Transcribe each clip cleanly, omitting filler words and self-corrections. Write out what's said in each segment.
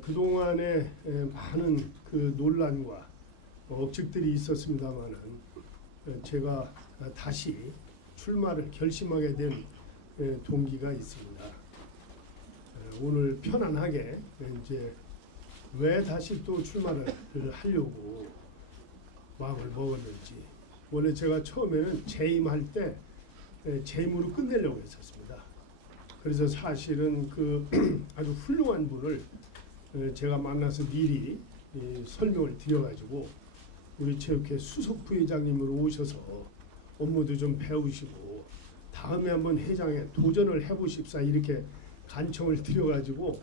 그동안에 많은 그 논란과 억측들이 있었습니다만은 제가 다시 출마를 결심하게 된 동기가 있습니다. 오늘 편안하게 이제 왜 다시 또 출마를 하려고 마음을 먹었는지, 원래 제가 처음에는 재임할 때 재임으로 끝내려고 했었습니다. 그래서 사실은 그 아주 훌륭한 분을 제가 만나서 미리 설명을 드려가지고 우리 체육회 수석 부회장님으로 오셔서 업무도 좀 배우시고 다음에 한번 회장에 도전을 해보십사 이렇게 간청을 드려가지고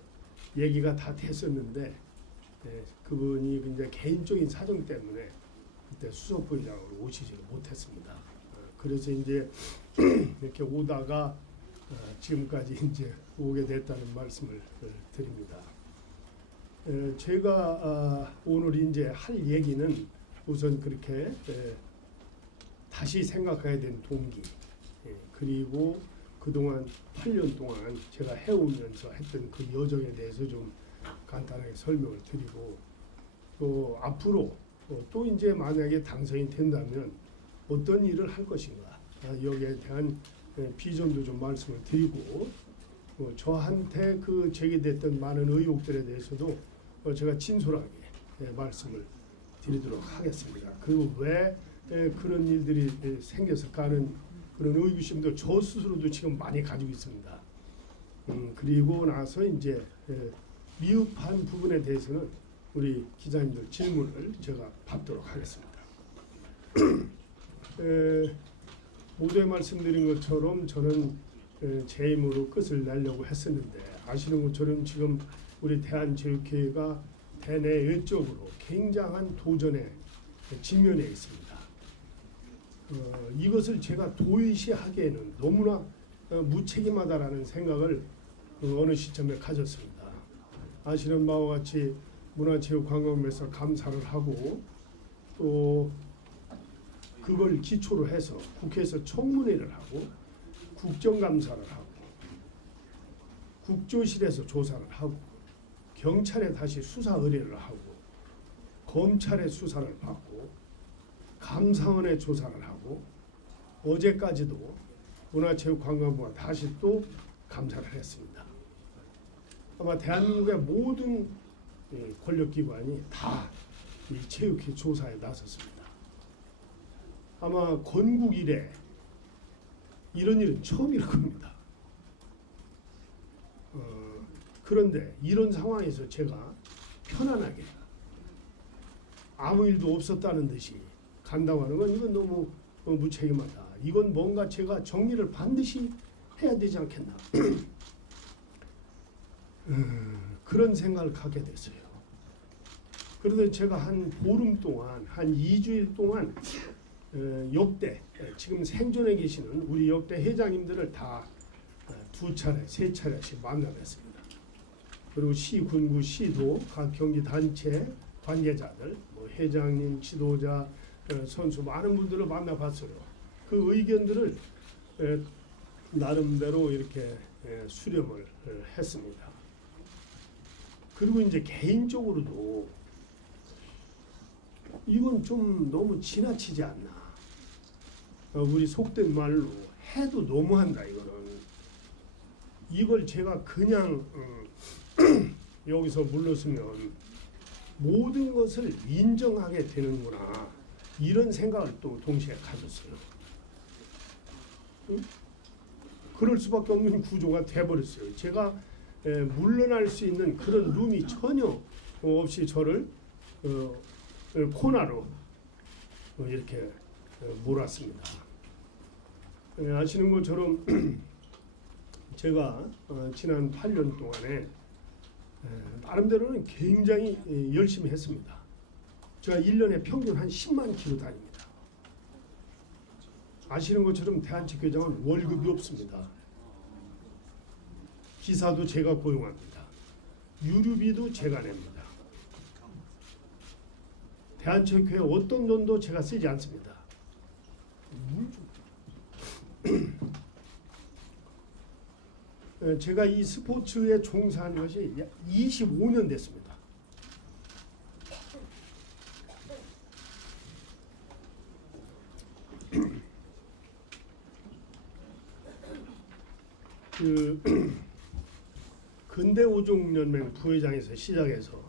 얘기가 다 됐었는데 그분이 이제 개인적인 사정 때문에 그때 수석 부회장으로 오시지 못했습니다. 그래서 이제 이렇게 오다가 지금까지 이제 오게 됐다는 말씀을 드립니다. 제가 오늘 이제 할 얘기는 우선 그렇게 다시 생각해야 된 동기, 그리고 그동안 8년 동안 제가 해오면서 했던 그 여정에 대해서 좀 간단하게 설명을 드리고, 또 앞으로 또 이제 만약에 당선이 된다면 어떤 일을 할 것인가, 여기에 대한 비전도 좀 말씀을 드리고, 저한테 그 제기됐던 많은 의혹들에 대해서도 제가 진솔하게 말씀을 드리도록 하겠습니다. 그리고 왜 그런 일들이 생겼을까 하는 그런 의구심도 저 스스로도 지금 많이 가지고 있습니다. 그리고 나서 이제 미흡한 부분에 대해서는 우리 기자님들 질문을 제가 받도록 하겠습니다. 모두에 말씀드린 것처럼 저는 재임으로 끝을 내려고 했었는데, 아시는 것처럼 지금 우리 대한체육회가 대내 외적으로 굉장한 도전에 직면해 있습니다. 이것을 제가 도의시하기에는 너무나 무책임하다라는 생각을 어느 시점에 가졌습니다. 아시는 바와 같이 문화체육관광부에서 감사를 하고, 또 그걸 기초로 해서 국회에서 청문회를 하고, 국정감사를 하고, 국조실에서 조사를 하고, 경찰에 다시 수사 의뢰를 하고, 검찰의 수사를 받고, 감사원의 조사를 하고, 어제까지도 문화체육관광부가 다시 또 감사를 했습니다. 아마 대한민국의 모든 권력기관이 다 이 체육회 조사에 나섰습니다. 아마 건국 이래 이런 일은 처음일 겁니다. 그런데 이런 상황에서 제가 편안하게 아무 일도 없었다는 듯이 간다고 하는 건 이건 너무 무책임하다. 이건 뭔가 제가 정리를 반드시 해야 되지 않겠나. 그런 생각을 갖게 됐어요. 그래서 제가 한 보름 동안, 한 2주일 동안 역대 지금 생존해 계시는 우리 역대 회장님들을 다 2차례, 3차례씩 만나뵀습니다. 그리고 시, 군구, 시도, 각 경기 단체 관계자들, 회장님, 지도자, 선수 많은 분들을 만나봤어요. 그 의견들을 나름대로 이렇게 수렴을 했습니다. 그리고 이제 개인적으로도 이건 좀 너무 지나치지 않나. 우리 속된 말로 해도 너무한다. 이걸 제가 그냥 여기서 물러서면 모든 것을 인정하게 되는구나, 이런 생각을 또 동시에 가졌어요. 그럴 수밖에 없는 구조가 돼버렸어요. 제가 물러날 수 있는 그런 룸이 전혀 없이 저를 코너로 이렇게 몰았습니다. 아시는 것처럼 제가 지난 8년 동안에 나름대로는 굉장히 열심히 했습니다. 제가 1년에 평균 한 10만 킬로 다닙니다. 아시는 것처럼 대한체육회장은 월급이 없습니다. 기사도 제가 고용합니다. 유류비도 제가 냅니다. 대한체육회에 어떤 돈도 제가 쓰지 않습니다. 제가 이 스포츠에 종사한 것이 약 25년 됐습니다. 근대오종연맹 부회장에서 시작해서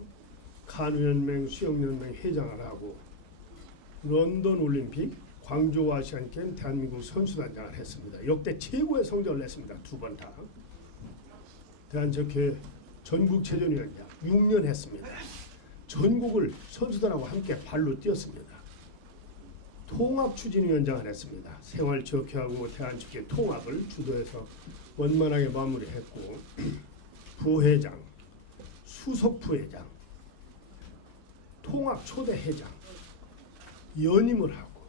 간호연맹, 수영연맹 회장을 하고 런던 올림픽, 광주 아시안게임 대한민국 선수단장을 했습니다. 역대 최고의 성적을 냈습니다. 2번 다. 대한체육회 전국체전위원장 6년 했습니다. 전국을 선수들하고 함께 발로 뛰었습니다. 통합추진위원장을 했습니다. 생활체육회하고 대한체육회 통합을 주도해서 원만하게 마무리했고 부회장, 수석부회장, 통합초대회장, 연임을 하고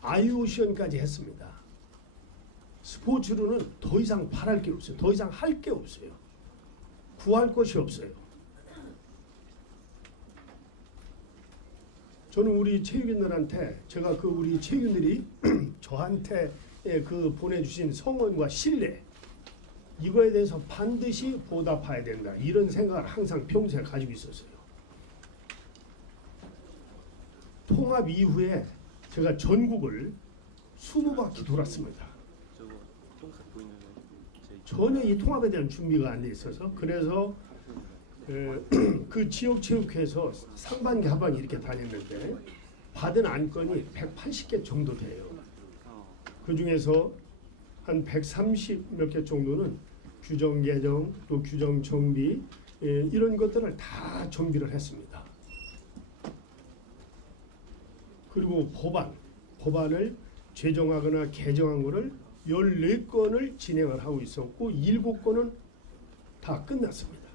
IOC연까지 했습니다. 스포츠로는 더 이상 바랄 게 없어요. 더 이상 할 게 없어요. 구할 것이 없어요. 저는 우리 체육인들한테 제가 우리 체육인들이 저한테 보내주신 성원과 신뢰 이거에 대해서 반드시 보답해야 된다. 이런 생각을 항상 평소에 가지고 있었어요. 통합 이후에 제가 전국을 20바퀴 돌았습니다. 전혀 이 통합에 대한 준비가 안 돼 있어서 그래서 그 지역체육회에서 상반기 하반기 이렇게 다녔는데 받은 안건이 180개 정도 돼요. 그 중에서 한 130 몇 개 정도는 규정 개정 또 규정 정비 이런 것들을 다 정비를 했습니다. 그리고 법안을 제정하거나 개정한 거를 14건을 진행을 하고 있었고 7건은 다 끝났습니다.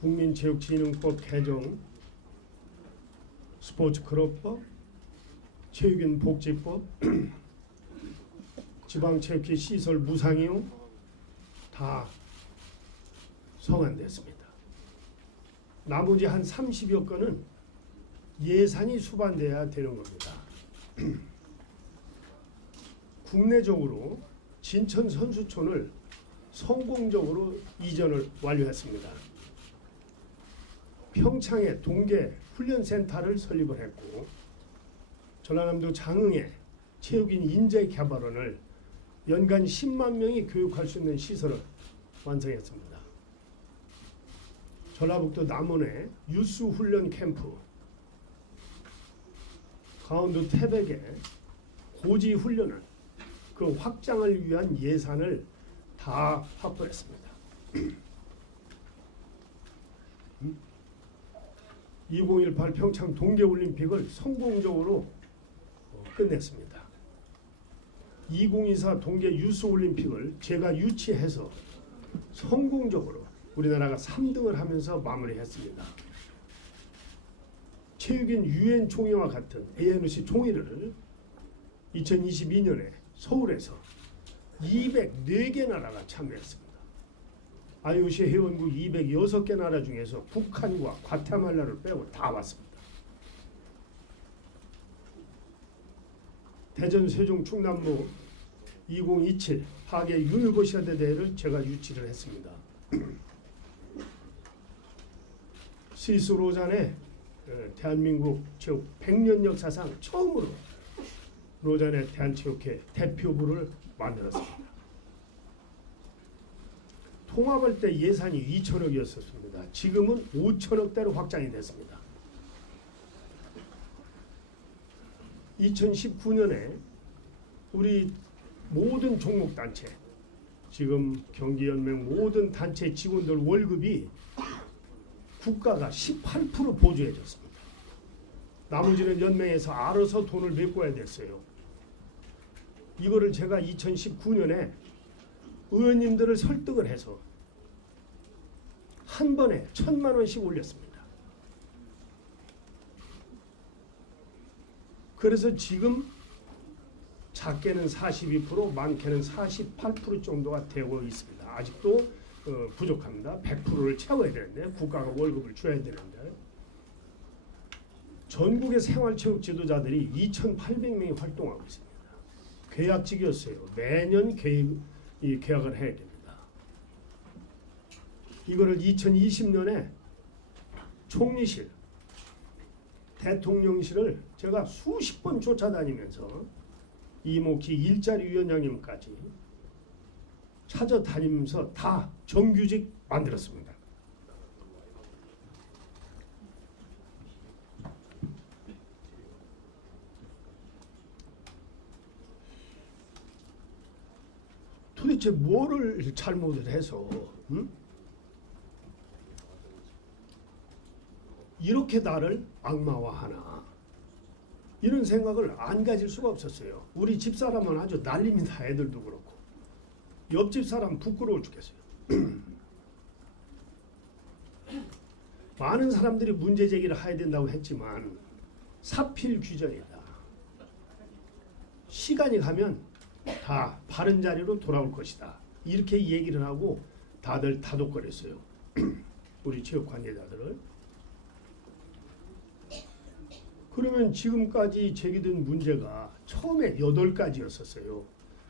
국민체육진흥법 개정, 스포츠클럽법, 체육인 복지법, 지방체육회 시설 무상이용 다 성안됐습니다. 나머지 한 30여 건은 예산이 수반돼야 되는 겁니다. 국내적으로 진천 선수촌을 성공적으로 이전을 완료했습니다. 평창에 동계 훈련센터를 설립을 했고 전라남도 장흥에 체육인 인재 개발원을 연간 10만 명이 교육할 수 있는 시설을 완성했습니다. 전라북도 남원에 유스 훈련 캠프, 강원도 태백에 고지 훈련을 그 확장을 위한 예산을 다 확보했습니다. 2018 평창 동계올림픽을 성공적으로 끝냈습니다. 2024 동계 유스올림픽을 제가 유치해서 성공적으로 우리나라가 3등을 하면서 마무리했습니다. 체육인 UN 총회와 같은 ANC 총회를 2022년에 서울에서 204개 나라가 참여했습니다. IOC 회원국 206개 나라 중에서 북한과 과테말라를 빼고 다 왔습니다. 대전 세종 충남로 2027 하계 유니버시아드 대회를 제가 유치를 했습니다. 스위스 로잔에 대한민국 체육 100년 역사상 처음으로 로잔의 대한체육회 대표부를 만들었습니다. 통합할 때 예산이 2천억이었습니다. 지금은 5천억대로 확장이 됐습니다. 2019년에 우리 모든 종목단체, 지금 경기연맹 모든 단체 직원들 월급이 국가가 18% 보조해 줬습니다. 나머지는 연맹에서 알아서 돈을 메꿔야 됐어요. 이거를 제가 2019년에 의원님들을 설득을 해서 한 번에 1,000만 원씩 올렸습니다. 그래서 지금 작게는 42%, 많게는 48% 정도가 되고 있습니다. 아직도 부족합니다. 100%를 채워야 되는데 국가가 월급을 줘야 되는데 전국의 생활체육 지도자들이 2,800명이 활동하고 있습니다. 계약직이었어요. 매년 이 계약을 해야 됩니다. 이거를 2020년에 총리실, 대통령실을 제가 수십 번 쫓아다니면서 이목희 일자리 위원장님까지 찾아다니면서 다 정규직 만들었습니다. 도대체 뭐를 잘못을 해서 이렇게 나를 악마화하나, 이런 생각을 안 가질 수가 없었어요. 우리 집사람은 아주 난립니다. 애들도 그렇고. 옆집 사람 부끄러워 죽겠어요. 많은 사람들이 문제 제기를 해야 된다고 했지만 사필귀정이다. 시간이 가면 다 바른 자리로 돌아올 것이다. 이렇게 얘기를 하고 다들 다독거렸어요. 우리 체육 관계자들을. 그러면 지금까지 제기된 문제가 처음에 8가지였었어요.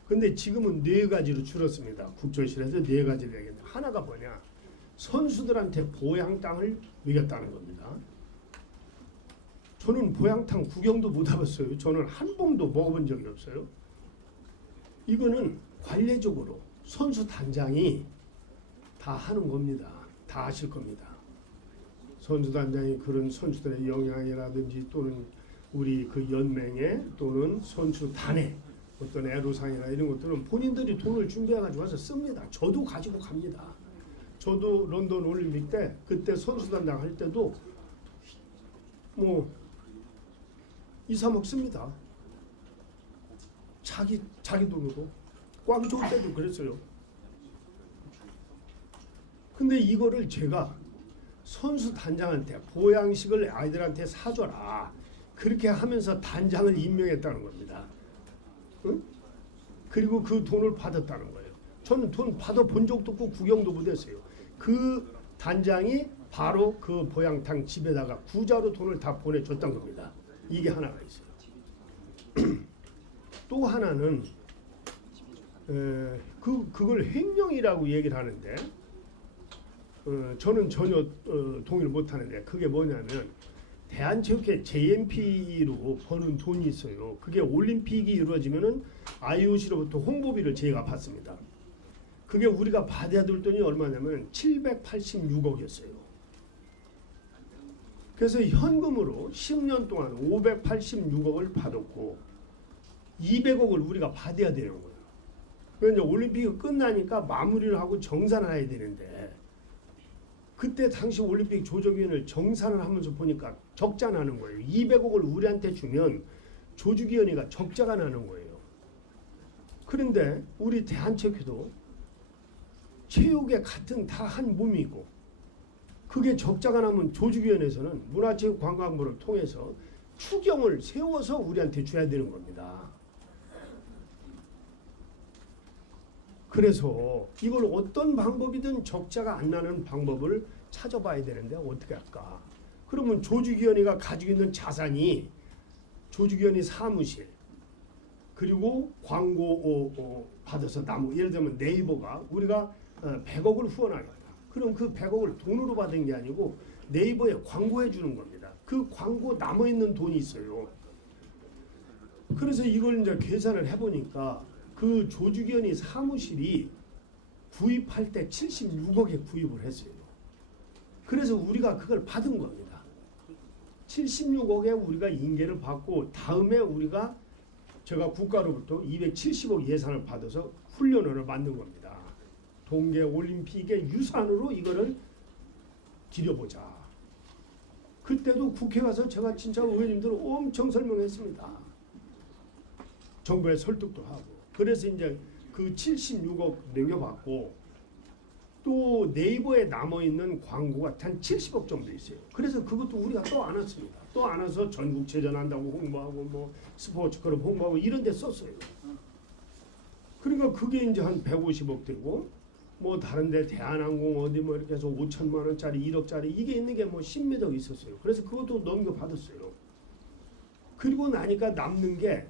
근데 지금은 4가지로 줄었습니다. 국조실에서 4가지를 얘기했는데, 하나가 뭐냐? 선수들한테 보양 땅을 먹였다는 겁니다. 저는 보양탕 구경도 못 해봤어요. 저는 한 봉도 먹어본 적이 없어요. 이거는 관례적으로 선수 단장이 다 하는 겁니다. 다 아실 겁니다. 선수 단장이 그런 선수들의 영향이라든지 또는 우리 그 연맹에 또는 선수단에 어떤 애로사항이나 이런 것들은 본인들이 돈을 준비해가지고 와서 씁니다. 저도 가지고 갑니다. 저도 런던 올림픽 때 그때 선수 단장 할 때도 뭐 2, 3억 씁니다. 자기 돈으로. 광주 올 때도 그랬어요. 근데 이거를 제가 선수 단장한테 보양식을 아이들한테 사줘라, 그렇게 하면서 단장을 임명했다는 겁니다. 응? 그리고 그 돈을 받았다는 거예요. 저는 돈 받아본 적도 없고 구경도 못했어요. 그 단장이 바로 그 보양탕 집에다가 구자로 돈을 다 보내줬던 겁니다. 이게 하나가 있어요. 또 하나는 그걸 횡령이라고 얘기를 하는데 저는 전혀 동의를 못하는데, 그게 뭐냐면 대한체육회 JMP로 버는 돈이 있어요. 그게 올림픽이 이루어지면은 IOC로부터 홍보비를 저희가 받습니다. 그게 우리가 받아야 될 돈이 얼마냐면 786억이었어요. 그래서 현금으로 10년 동안 586억을 받았고 200억을 우리가 받아야 되는 거예요. 그런데 올림픽이 끝나니까 마무리를 하고 정산을 해야 되는데, 그때 당시 올림픽 조정위원회를 정산을 하면서 보니까 적자 나는 거예요. 200억을 우리한테 주면 조직위원회가 적자가 나는 거예요. 그런데 우리 대한체육회도 체육에 같은 다 한 몸이고, 그게 적자가 나면 조직위원회에서는 문화체육관광부를 통해서 추경을 세워서 우리한테 줘야 되는 겁니다. 그래서 이걸 어떤 방법이든 적자가 안 나는 방법을 찾아봐야 되는데 어떻게 할까? 그러면 조직위원회가 가지고 있는 자산이 조직위원회 사무실, 그리고 광고 받아서 예를 들면 네이버가 우리가 100억을 후원하겠다. 그럼 그 100억을 돈으로 받은 게 아니고 네이버에 광고해 주는 겁니다. 그 광고 남아있는 돈이 있어요. 그래서 이걸 이제 계산을 해보니까 그 조직위원회 사무실이 구입할 때 76억에 구입을 했어요. 그래서 우리가 그걸 받은 겁니다. 76억에 우리가 인계를 받고, 다음에 우리가 제가 국가로부터 270억 예산을 받아서 훈련원을 만든 겁니다. 동계 올림픽의 유산으로 이거를 기려보자. 그때도 국회 가서 제가 진짜 의원님들 엄청 설명했습니다. 정부에 설득도 하고. 그래서 이제 그 76억 넘겨받고, 또 네이버에 남아있는 광고가 한 70억 정도 있어요. 그래서 그것도 우리가 또 안 왔습니다. 또 안 와서 전국체전 한다고 홍보하고 뭐 스포츠 클럽 홍보하고 이런 데 썼어요. 그러니까 그게 이제 한 150억 되고, 뭐 다른 데 대한항공 어디 뭐 이렇게 해서 5천만 원짜리 1억짜리 이게 있는 게 뭐 10몇 억 있었어요. 그래서 그것도 넘겨받았어요. 그리고 나니까 남는 게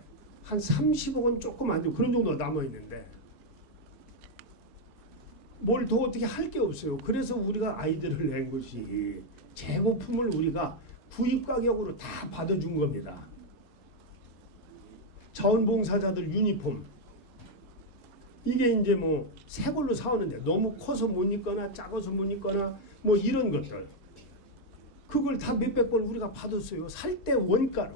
한 30억은 조금 안 되고 그런 정도가 남아있는데, 뭘 더 어떻게 할 게 없어요. 그래서 우리가 아이들을 낸 것이 재고품을 우리가 구입 가격으로 다 받아준 겁니다. 자원봉사자들 유니폼 이게 이제 뭐 새 걸로 사오는데 너무 커서 못 입거나 작아서 못 입거나 뭐 이런 것들 그걸 다 몇백 벌 우리가 받았어요. 살 때 원가로.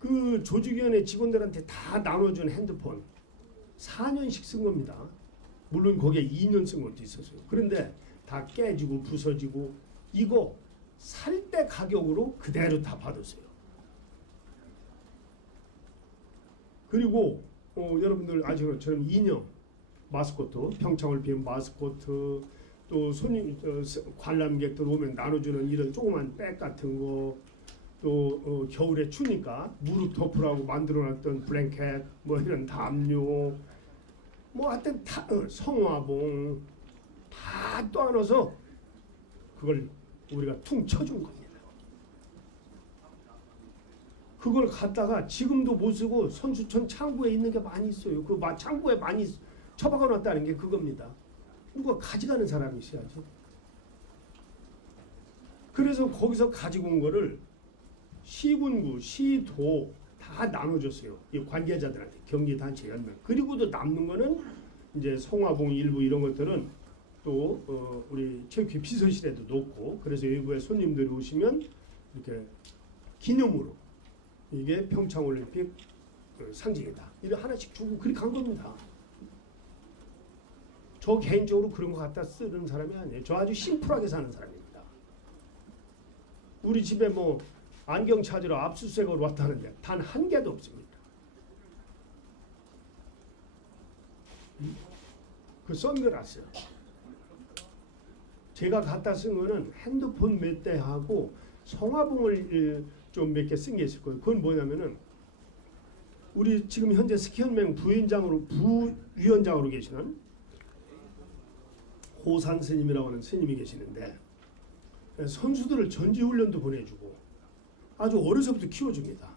그 조직위원회 직원들한테 다 나눠준 핸드폰 4년씩 쓴 겁니다. 물론 거기에 2년 쓴 것도 있었어요. 그런데 다 깨지고 부서지고 이거 살 때 가격으로 그대로 다 받았어요. 그리고 여러분들 아시는 것처럼 인형 마스코트 평창올림픽 마스코트 또 손님 관람객들 오면 나눠주는 이런 조그만 백 같은 거 또 겨울에 추니까 무릎 덮으라고 만들어놨던 블랭켓 뭐 이런 담요 뭐 하여튼 다 성화봉 다 떠안아서 그걸 우리가 퉁 쳐준 겁니다. 그걸 갖다가 지금도 못 쓰고 선수촌 창고에 있는 게 많이 있어요. 그 창고에 많이 처박아 놨다는 게 그겁니다. 누가 가져가는 사람이 있어야지. 그래서 거기서 가지고 온 거를 시군구, 시도 다 나눠줬어요. 이 관계자들한테 경기단체 연맹. 그리고도 남는 거는 이제 성화봉 일부 이런 것들은 또 우리 체육회 비서실에도 놓고 그래서 외부에 손님들이 오시면 이렇게 기념으로 이게 평창올림픽 상징이다. 이런 하나씩 주고 그렇게 간 겁니다. 저 개인적으로 그런 거 갖다 쓰는 사람이 아니에요. 저 아주 심플하게 사는 사람입니다. 우리 집에 뭐 안경 찾으러 압수수색을 왔다는데 단 한 개도 없습니다. 그 선글라스 제가 갖다 쓴 거는 핸드폰 몇 대 하고 성화봉을 좀 몇 개 쓴 게 있을 거예요. 그건 뭐냐면은 우리 지금 현재 스키연맹 부위원장으로 계시는 호산 스님이라고 하는 스님이 계시는데 선수들을 전지훈련도 보내주고 아주 어려서부터 키워줍니다.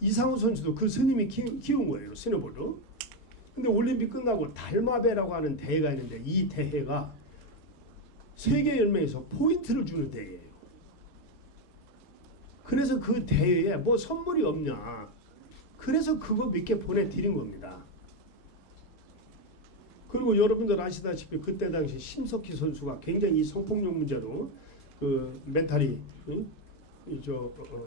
이상호 선수도 그 스님이 키운 거예요. 스노볼로. 근데 올림픽 끝나고 달마배라고 하는 대회가 있는데 이 대회가 세계연맹에서 포인트를 주는 대회예요. 그래서 그 대회에 뭐 선물이 없냐. 그래서 그거 몇 개 보내드린 겁니다. 그리고 여러분들 아시다시피 그때 당시 심석희 선수가 굉장히 이 성폭력 문제로 그 멘탈이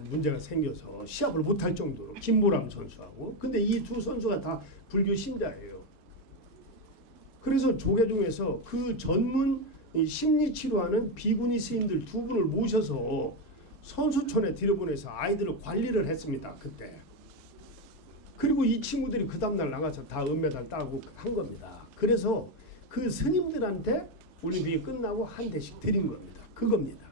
문제가 생겨서 시합을 못할 정도로 김보람 선수하고 근데 이 두 선수가 다 불교 신자예요. 그래서 조계종에서 그 전문 심리 치료하는 비구니 스님들 두 분을 모셔서 선수촌에 들여보내서 아이들을 관리를 했습니다. 그때. 그리고 이 친구들이 그 다음날 나가서 다 은메달 따고 한 겁니다. 그래서 그 스님들한테 올림픽이 끝나고 한 대씩 드린 겁니다. 그겁니다.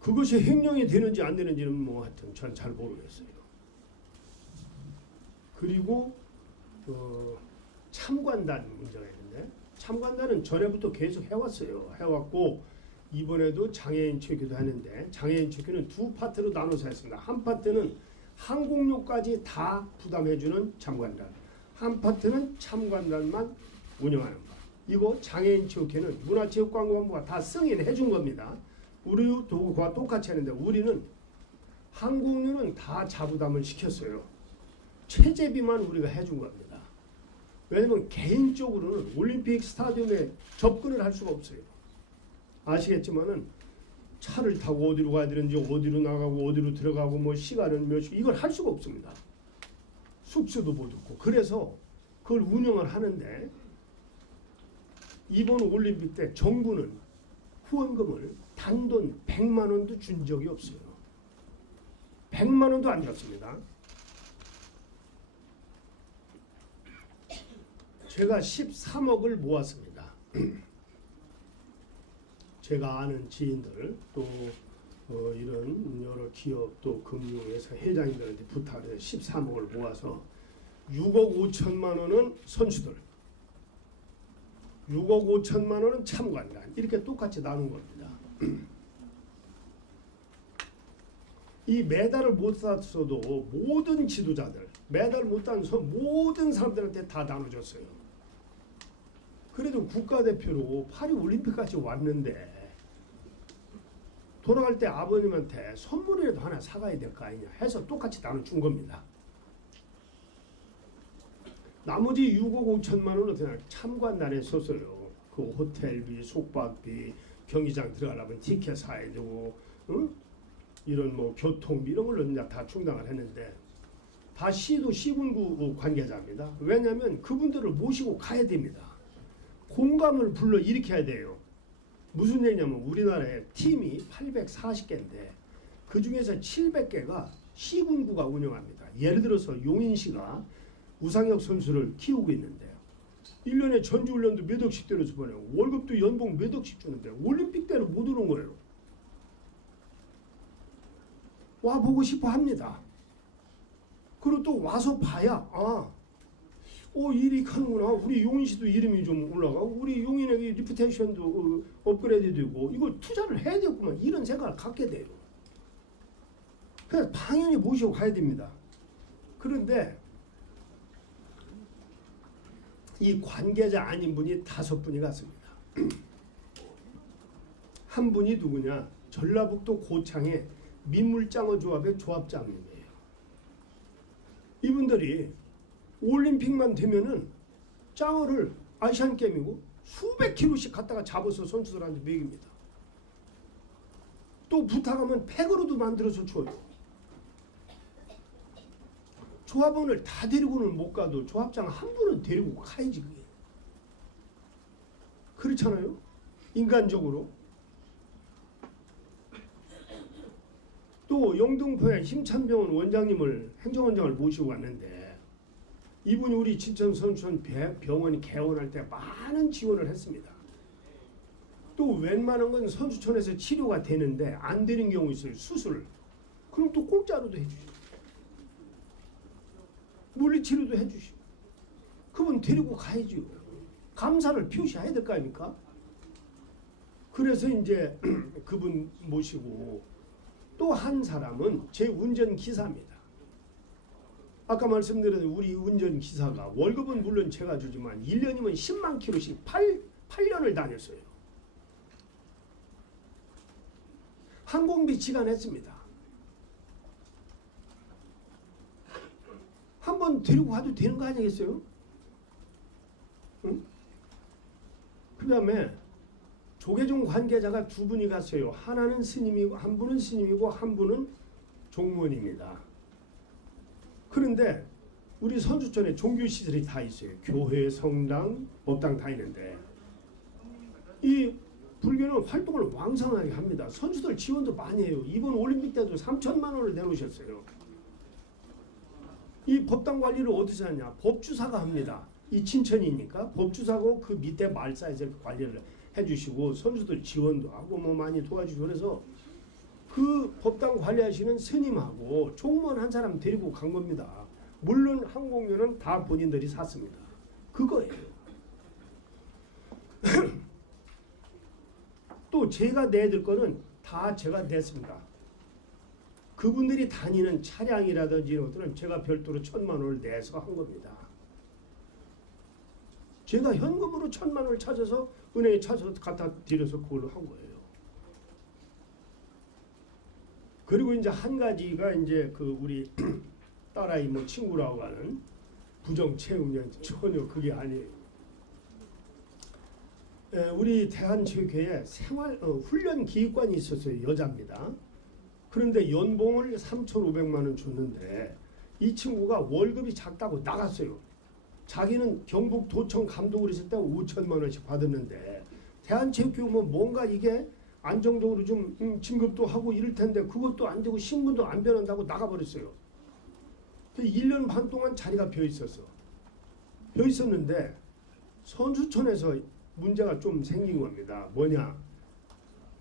그것이 횡령이 되는지 안 되는지는 뭐 하여튼 전 잘 모르겠어요. 그리고 참관단 문제가 있는데 참관단은 전에부터 계속 해왔어요. 해왔고 이번에도 장애인 체육회도 하는데 장애인 체육회는 두 파트로 나눠서 했습니다. 한 파트는 항공료까지 다 부담해주는 참관단, 한 파트는 참관단만 운영하는 거. 이거 장애인 체육회는 문화체육관광부가 다 승인해 준 겁니다. 우리도 그와 똑같이 했는데 우리는 항공료는 다 자부담을 시켰어요. 최저비만 우리가 해준 겁니다. 왜냐면 개인적으로는 올림픽 스타디움에 접근을 할 수가 없어요. 아시겠지만은 차를 타고 어디로 가야 되는지 어디로 나가고 어디로 들어가고 뭐 시간은 몇 시 이걸 할 수가 없습니다. 숙소도 못 얻고 그래서 그걸 운영을 하는데 이번 올림픽 때 정부는 후원금을 단돈 100만 원도 준 적이 없어요. 100만 원도 안 줬습니다. 제가 13억을 모았습니다. 제가 아는 지인들 또 이런 여러 기업 또 금융회사 회장님들한테 부탁을 해서 13억을 모아서 6억 5천만 원은 선수들 6억 5천만 원은 참관단 이렇게 똑같이 나눈 겁니다. 이 메달을 못 땄어도 모든 지도자들, 메달 못 딴 모든 사람들한테 다 나눠줬어요. 그래도 국가대표로 파리 올림픽까지 왔는데 돌아갈 때 아버님한테 선물이라도 하나 사가야 될 거 아니냐 해서 똑같이 나눠준 겁니다. 나머지 6억 5천만 원은 그냥 참관단에 썼어요. 그 호텔비, 숙박비, 경기장 들어가려면 티켓 사야 되고, 응? 이런 뭐 교통비 이런 걸로 이제 다 충당을 했는데 다 시도 시군구 관계자입니다. 왜냐하면 그분들을 모시고 가야 됩니다. 공감을 불러 일으켜야 돼요. 무슨 얘기냐면 우리나라에 팀이 840개인데 그 중에서 700개가 시군구가 운영합니다. 예를 들어서 용인시가 우상혁 선수를 키우고 있는데요. 1년에 전지훈련도 몇 억씩 때려서 보내고 월급도 연봉 몇 억씩 주는데 올림픽 때는 못 오는 거예요. 와보고 싶어 합니다. 그리고 또 와서 봐야 일이 하는구나. 우리 용인시도 이름이 좀 올라가고 우리 용인의 리퓨테이션도 업그레이드 되고 이걸 투자를 해야 되겠구만 이런 생각을 갖게 돼요. 그래서 당연히 모시고 가야 됩니다. 그런데 이 관계자 아닌 분이 5분이 갔습니다. 한 분이 누구냐? 전라북도 고창의 민물장어조합의 조합장님이에요. 이분들이 올림픽만 되면은 장어를 아시안게임이고 수백 킬로씩 갖다가 잡아서 선수들한테 먹입니다. 또 부탁하면 팩으로도 만들어서 줘요. 조합원을 다 데리고는 못 가도 조합장 한 분은 데리고 가야지 그게. 그렇잖아요? 인간적으로. 또 영등포에 힘찬병원 원장님을 행정원장을 모시고 왔는데 이분이 우리 진천 선수촌 병원이 개원할 때 많은 지원을 했습니다. 또 웬만한 건 선수촌에서 치료가 되는데 안 되는 경우 있어요. 수술. 그럼 또 공짜로도 해주시고 물리치료도 해주시고 그분 데리고 가야죠. 감사를 표시해야 될 거 아닙니까? 그래서 이제 그분 모시고 또 한 사람은 제 운전기사입니다. 아까 말씀드린 우리 운전기사가 월급은 물론 제가 주지만 1년이면 10만 킬로씩 8년을 다녔어요. 항공비 지간했습니다. 한번 데리고 가도 되는 거 아니겠어요? 응? 그 다음에 조계종 관계자가 2분이 갔어요. 하나는 스님이고 한 분은 스님이고 한 분은 종무원입니다. 그런데 우리 선수촌에 종교시설이 다 있어요. 교회, 성당, 법당 다 있는데 이 불교는 활동을 왕성하게 합니다. 선수들 지원도 많이 해요. 이번 올림픽 때도 3천만 원을 내놓으셨어요. 이 법당 관리를 어디서 하냐? 법주사가 합니다. 이 친천이니까 법주사고 그 밑에 말사에서 관리를 해주시고 선수들 지원도 하고 뭐 많이 도와주시고 그래서 그 법당 관리하시는 스님하고 종무원 한 사람 데리고 간 겁니다. 물론 항공료는 다 본인들이 샀습니다. 그거예요. 또 제가 내줄 거는 다 제가 냈습니다. 그분들이 다니는 차량이라든지 이런 것들은 제가 별도로 1,000만 원을 내서 한 겁니다. 제가 현금으로 1,000만 원을 찾아서 은행에 찾아서 갖다 드려서 그걸로 한 거예요. 그리고 이제 한 가지가 이제 그 우리 딸아이 뭐 친구라고 하는 부정 채용년 전혀 그게 아니에요. 우리 대한체육회에 생활 훈련 기획관이 있었어요. 여자입니다. 그런데 연봉을 3,500만 원 줬는데 이 친구가 월급이 작다고 나갔어요. 자기는 경북도청 감독을 했을 때 5천만 원씩 받았는데 대한체육회 뭐 뭔가 이게 안정적으로 좀 진급도 하고 이럴 텐데 그것도 안 되고 신분도 안 변한다고 나가버렸어요. 1년 반 동안 자리가 비어 있었어. 비어 있었는데 선수촌에서 문제가 좀 생긴 겁니다. 뭐냐?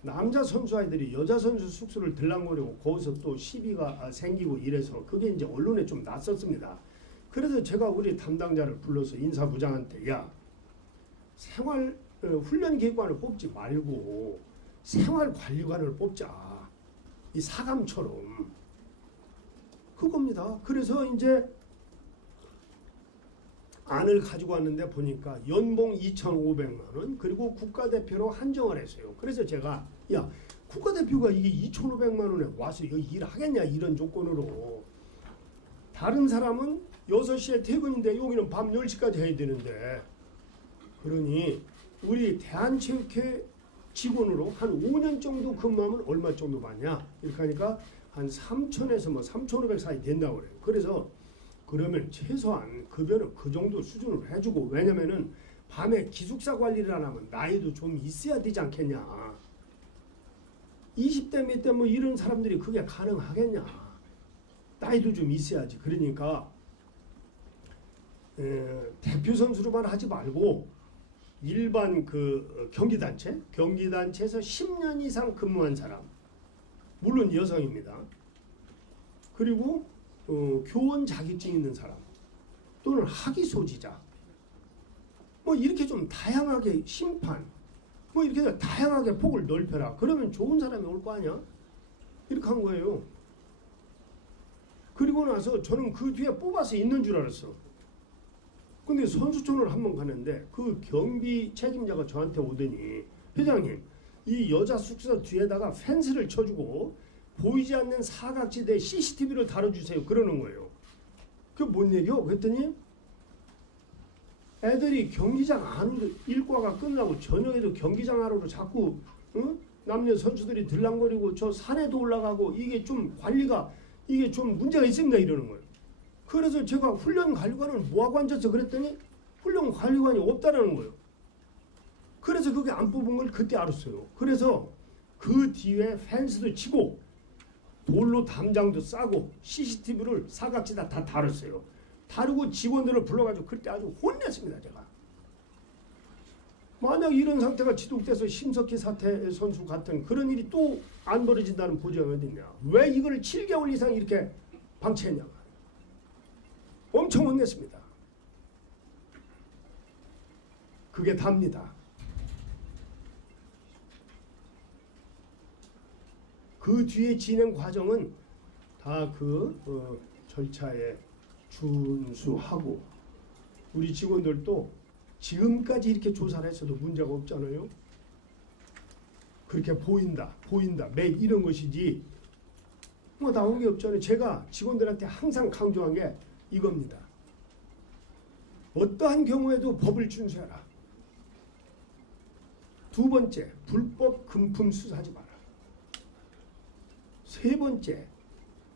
남자 선수 아이들이 여자 선수 숙소를 들락거리고 거기서 또 시비가 생기고 이래서 그게 이제 언론에 좀 났었습니다. 그래서 제가 우리 담당자를 불러서 인사부장한테 야 생활 훈련 기획관을 뽑지 말고 생활관리관을 뽑자. 이 사감처럼 그겁니다. 그래서 이제 안을 가지고 왔는데 보니까 연봉 2,500만 원 그리고 국가대표로 한정을 했어요. 그래서 제가 야 국가대표가 이게 2,500만 원에 와서 여기 일하겠냐 이런 조건으로 다른 사람은 6시에 퇴근인데 여기는 밤 10시까지 해야 되는데 그러니 우리 대한체육회 직원으로 한 5년 정도 근무하면 얼마 정도 받냐 이렇게 하니까 한 3,000에서 뭐 3,500 사이 된다고 그래요. 그래서 그러면 최소한 급여는 그 정도 수준으로 해주고 왜냐면은 밤에 기숙사 관리를 안 하면 나이도 좀 있어야 되지 않겠냐. 20대 몇 대 뭐 이런 사람들이 그게 가능하겠냐. 나이도 좀 있어야지. 그러니까 대표 선수로만 하지 말고 일반 그 경기단체에서 10년 이상 근무한 사람 물론 여성입니다. 그리고 교원 자격증 있는 사람 또는 학위 소지자 뭐 이렇게 좀 다양하게 심판 뭐 이렇게 다양하게 폭을 넓혀라. 그러면 좋은 사람이 올 거 아니야? 이렇게 한 거예요. 그리고 나서 저는 그 뒤에 뽑아서 있는 줄 알았어. 근데 선수촌을 한번 가는데 그 경비 책임자가 저한테 오더니 회장님 이 여자 숙소 뒤에다가 펜스를 쳐주고 보이지 않는 사각지대에 CCTV를 달아주세요. 그러는 거예요. 그게 뭔 얘기요? 그랬더니 애들이 경기장 안으로 일과가 끝나고 저녁에도 경기장 안으로 자꾸 남녀 선수들이 들랑거리고 저 산에도 올라가고 이게 좀 관리가 이게 좀 문제가 있습니다. 이러는 거예요. 그래서 제가 훈련 관리관은 뭐하고 앉았어? 그랬더니 훈련 관리관이 없다라는 거예요. 그래서 그게 안 뽑은 걸 그때 알았어요. 그래서 그 뒤에 펜스도 치고 돌로 담장도 싸고 CCTV를 사각지다 다 달았어요. 다루고 직원들을 불러가지고 그때 아주 혼냈습니다. 제가. 만약 이런 상태가 지속돼서 심석희 사태 선수 같은 그런 일이 또 안 벌어진다는 보장이 어딨냐. 왜 이걸 7개월 이상 이렇게 방치했냐. 엄청 혼냈습니다. 그게 답니다. 그 뒤에 진행 과정은 다 그 절차에 준수하고 우리 직원들도 지금까지 이렇게 조사를 했어도 문제가 없잖아요. 그렇게 보인다 매일 이런 것이지 뭐 나온 게 없잖아요. 제가 직원들한테 항상 강조한 게 이겁니다. 어떠한 경우에도 법을 준수해라. 두 번째, 불법 금품 수사하지 마라. 세 번째,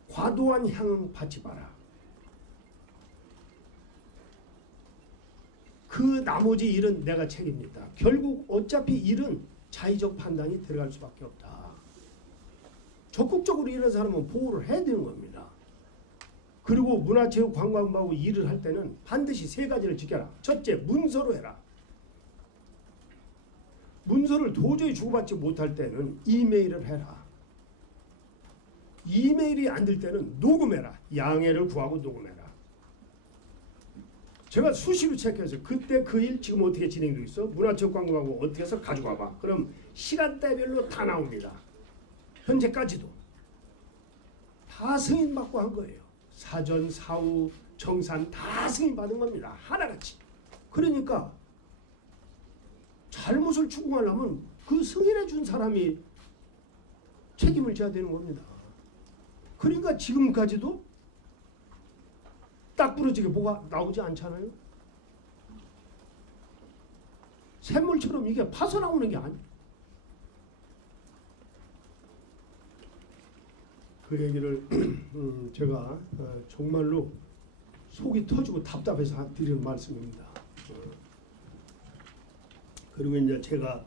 과도한 향응 받지 마라. 그 나머지 일은 내가 책임진다. 결국 어차피 일은 자의적 판단이 들어갈 수밖에 없다. 적극적으로 이런 사람은 보호를 해야 되는 겁니다. 그리고 문화체육관광부하고 일을 할 때는 반드시 세 가지를 지켜라. 첫째, 문서로 해라. 문서를 도저히 주고받지 못할 때는 이메일을 해라. 이메일이 안 될 때는 녹음해라. 양해를 구하고 녹음해라. 제가 수시로 체크해서 그때 그 일 지금 어떻게 진행되고 있어? 문화체육관광부하고 어떻게 해서 가지고 와봐. 그럼 시간대별로 다 나옵니다. 현재까지도. 다 승인받고 한 거예요. 사전, 사후, 정산 다 승인받은 겁니다. 하나같이. 그러니까 잘못을 추궁하려면 그 승인해 준 사람이 책임을 져야 되는 겁니다. 그러니까 지금까지도 딱 부러지게 뭐가 나오지 않잖아요. 샘물처럼 이게 파서나오는 게 아니에요. 그 얘기를 제가 정말로 속이 터지고 답답해서 드리는 말씀입니다. 그리고 이제 제가